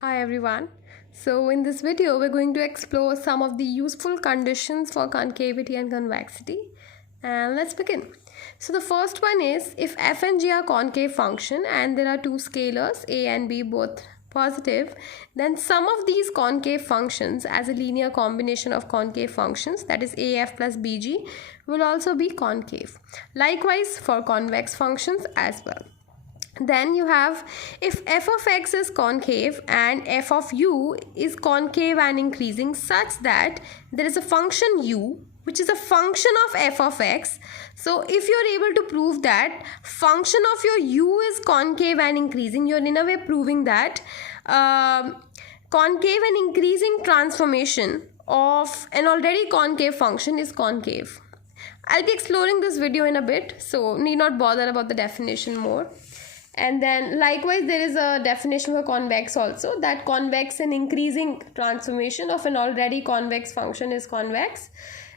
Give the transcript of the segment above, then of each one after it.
Hi everyone. So in this video we're going to explore some of the useful conditions for concavity and convexity, and let's begin. So the first one is, if f and g are concave function and there are two scalars a and b both positive, then sum of these concave functions as a linear combination of concave functions, that is af plus bg, will also be concave. Likewise for convex functions as well. Then you have, if f of x is concave and f of u is concave and increasing such that there is a function u which is a function of f of x. So if you are able to prove that function of your u is concave and increasing, you are in a way proving that concave and increasing transformation of an already concave function is concave. I'll be exploring this video in a bit, so need not bother about the definition more. And then likewise there is a definition for convex also, that convex and increasing transformation of an already convex function is convex.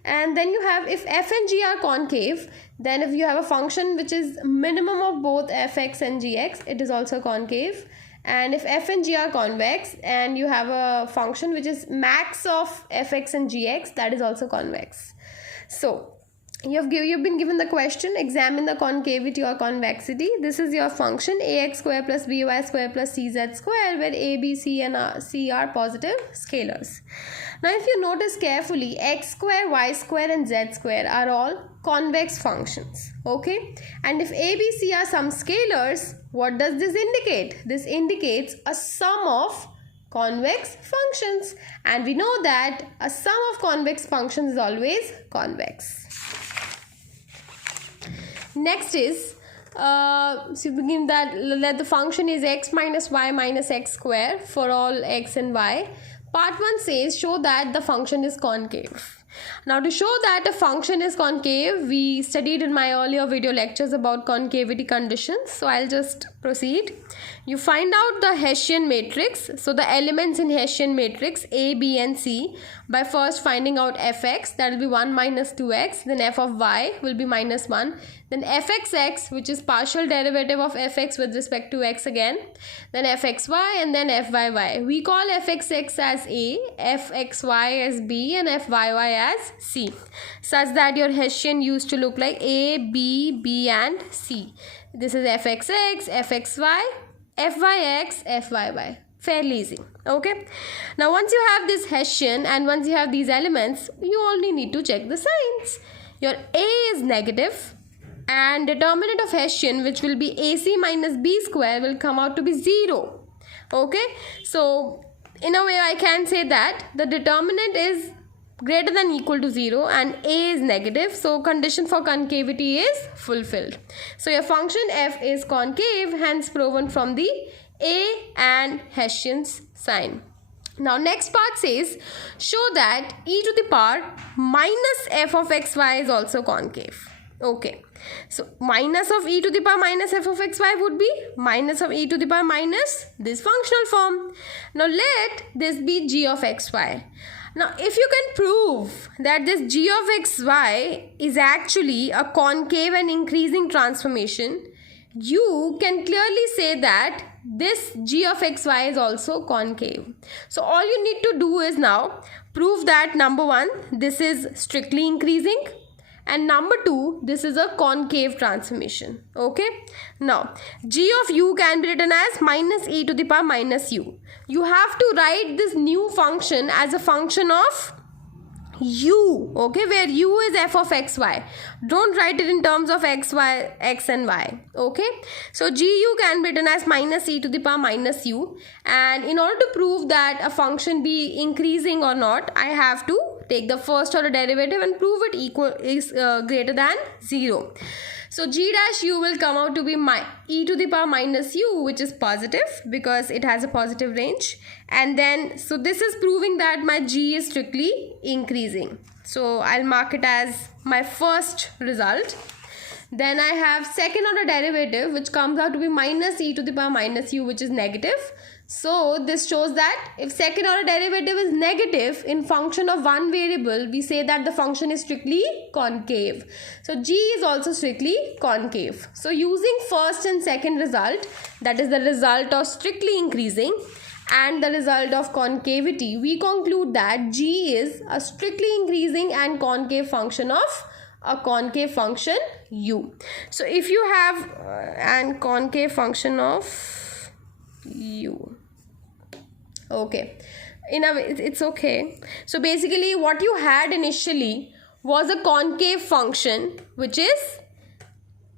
And then you have, if f and g are concave, then if you have a function which is minimum of both fx and gx, it is also concave. And if f and g are convex and you have a function which is max of fx and gx, that is also convex. So you've been given the question, examine the concavity or convexity. This is your function ax square plus by square plus cz square, where a, b, c and c are positive scalars. Now if you notice carefully, x square, y square and z square are all convex functions. Okay, and if a, b, c are some scalars, what does this indicate? This indicates a sum of convex functions, and we know that a sum of convex functions is always convex. Next is, so we begin that the function is x minus y minus x square for all x and y. Part 1 says, show that the function is concave. Now to show that a function is concave, we studied in my earlier video lectures about concavity conditions, so I'll just proceed. You find out the Hessian matrix, so the elements in Hessian matrix a, b and c, by first finding out fx, that will be 1 minus 2x, then f of y will be minus 1, then fxx, which is partial derivative of fx with respect to x again, then fxy and then fyy. We call fxx as a, fxy as b and fyy as c, such that your Hessian used to look like a, b and c. This is fxx, fxy, fyx, fyy. Fairly easy. Okay, now once you have this Hessian and once you have these elements, you only need to check the signs. Your a is negative and determinant of Hessian, which will be ac minus b square, will come out to be 0. Okay, so in a way I can say that the determinant is greater than equal to 0 and a is negative, so condition for concavity is fulfilled. So your function f is concave, hence proven from the a and Hessian's sign. Now next part says, show that e to the power minus f of xy is also concave. Okay, so minus of e to the power minus f of xy would be minus of e to the power minus this functional form. Now let this be g of xy. Now if you can prove that this g of xy is actually a concave and increasing transformation, you can clearly say that this g of xy is also concave. So all you need to do is now prove that, number 1, this is strictly increasing, and number 2, this is a concave transformation. Okay, now g of u can be written as minus e to the power minus u. You have to write this new function as a function of u, okay, where u is f of xy. Don't write it in terms of x and y. Okay, so gu can be written as minus e to the power minus u, and in order to prove that a function be increasing or not, I have to take the first order derivative and prove it greater than 0. So g dash u will come out to be e to the power minus u, which is positive because it has a positive range. And then, so this is proving that my g is strictly increasing. So I'll mark it as my first result. Then I have second order derivative, which comes out to be minus e to the power minus u, which is negative. So this shows that if second order derivative is negative in function of one variable, we say that the function is strictly concave. So g is also strictly concave. So using first and second result, that is the result of strictly increasing, and the result of concavity, we conclude that G is a strictly increasing and concave function of a concave function U. So if you have an concave function of U, okay, in a way it's okay. So basically what you had initially was a concave function which is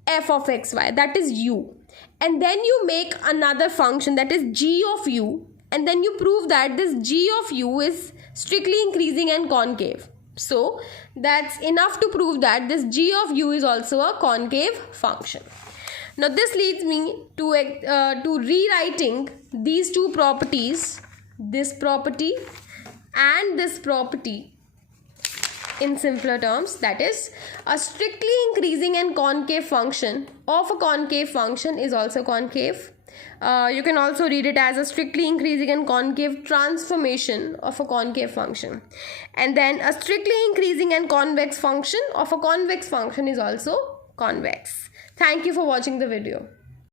f of xy, that is U, and then you make another function that is G of U, and then you prove that this G of U is strictly increasing and concave. So that's enough to prove that this G of U is also a concave function. Now this leads me to rewriting these two properties, this property and this property, in simpler terms. That is, a strictly increasing and concave function of a concave function is also concave. You can also read it as a strictly increasing and concave transformation of a concave function. And then a strictly increasing and convex function of a convex function is also convex. Thank you for watching the video.